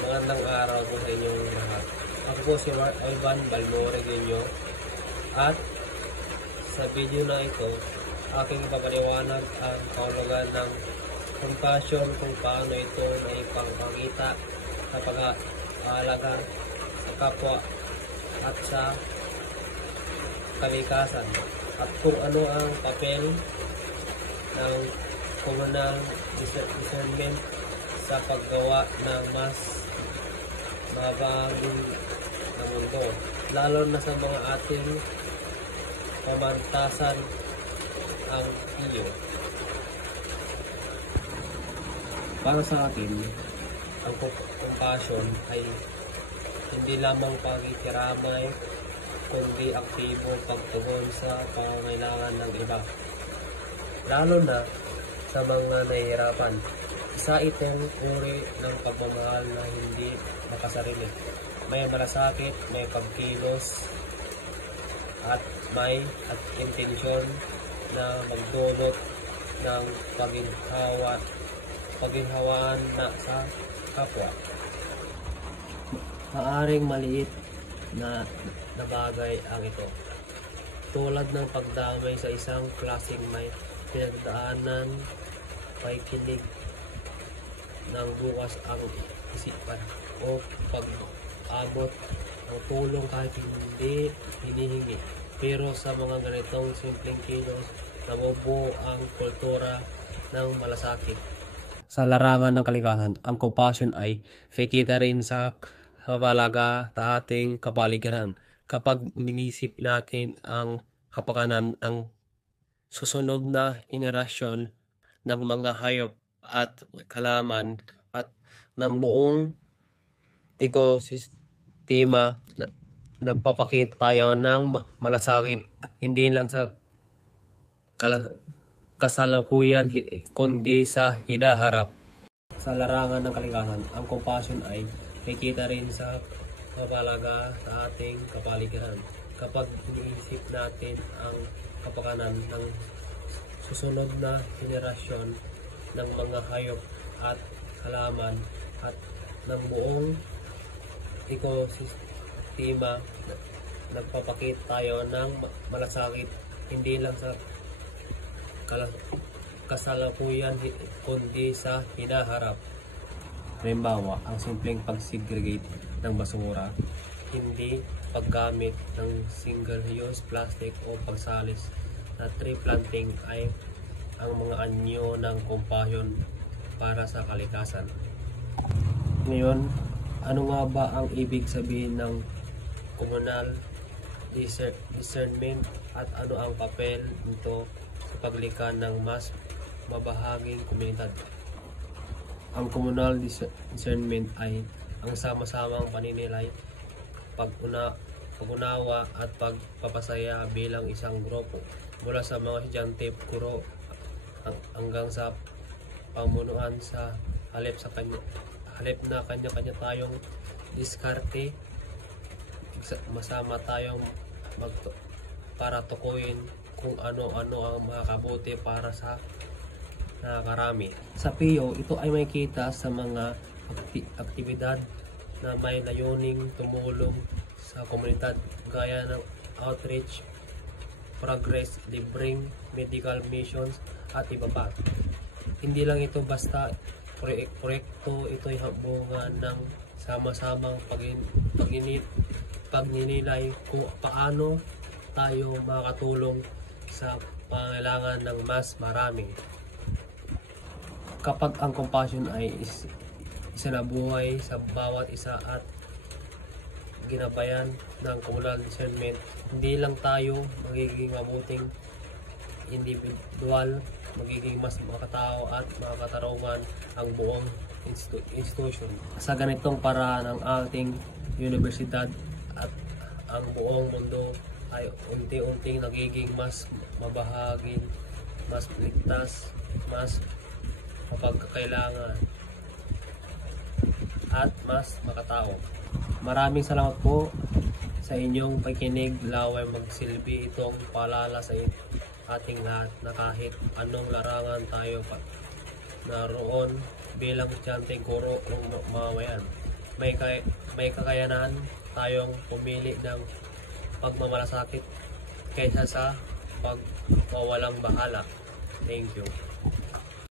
Magandang araw po sa inyong lahat. Ako po si Ivan Balmoregueño at sa video na ito, aking ipapaliwanag ang kahulugan ng compassion kung paano ito naipangpakita sa pag-aalaga sa kapwa at sa kalikasan at kung ano ang papel ng communal discernment sa paggawa ng mas mababang na mundo, lalo na sa mga ating pamantasan ang iyo. Para sa akin, ang compassion ay hindi lamang pakikiramay, kundi aktibo pagtugon sa pangangailangan ng iba, lalo na sa mga nahihirapan. Isa itong uri ng pagmamahal na hindi makasarili. May malasakit, may pagkilos, at may intensyon na magdulot ng paginhawaan na sa kapwa. Maaring maliit na bagay ang ito, tulad ng pagdamay sa isang klaseng may pinagdaanan, pakikinig ng bukas ang isipan, o pag-abot ng tulong kahit hindi hinihingi. Pero sa mga ganitong simpleng kilos, nabubuo ang kultura ng malasakit. Sa larangan ng kalikasan, ang compassion ay nakikita rin sa kabalaga sa ating kapaligiran. Kapag inisip natin ang kapakanan ng susunod na henerasyon ng mga hayop at halaman at ng buong ekosistema, nagpapakita tayo ng malasakit hindi lang sa kasalukuyan kundi sa hinaharap. Sa larangan ng kalikasan, ang compassion ay nakikita rin sa kabalaga sa ating kapaligiran. Kapag iniisip natin ang kapakanan ng susunod na henerasyon ng mga hayop at halaman at ng buong ekosistema, nagpapakita tayo ng malasakit hindi lang sa kasalukuyan kundi sa hinaharap. Halimbawa, ang simpleng pag-segregate ng basura, hindi paggamit ng single-use plastic o pagsalis na tree planting ay ang mga anyo ng compassion para sa kalikasan. Ngayon, ano nga ba ang ibig sabihin ng communal discernment at ano ang papel nito sa paglikha ng mas mabahaging komunidad? Ang communal discernment ay ang sama-samang paninilay, pag-unawa at pagpapasaya bilang isang grupo, mula sa mga estudyante, guro, hanggang sa pamunuan. Sa halip na kanya-kanya tayong diskarte, masama tayong para tukuyin kung ano-ano ang makakabuti para sa nakarami. Sa PIO, ito ay makikita sa mga aktibidad na may layuning tumulong sa komunidad, gaya ng outreach, progress, libreng medical missions at iba pa. Hindi lang ito basta proyekto, ito'y bunga ng sama-samang pagninilay kung paano tayo makatulong sa pangailangan ng mas marami. Kapag ang compassion ay isinabuhay sa bawat isa at ginabayan ng communal discernment, hindi lang tayo magiging mabuting individual, magiging mas makatao at makatarungan ang buong institution. Sa ganitong paraan, ang ating universidad at ang buong mundo ay unti-unting nagiging mas mabahagin, mas ligtas, mas mapagkakailangan at mas makatao. Maraming salamat po sa inyong pakikinig. Laway magsilbi itong paalala sa ating lahat na kahit anong larangan tayo naroon bilang estudyante, guro o mamamayan, may kakayanan tayong pumili ng pagmamalasakit kaysa sa pagwawalang bahala. Thank you.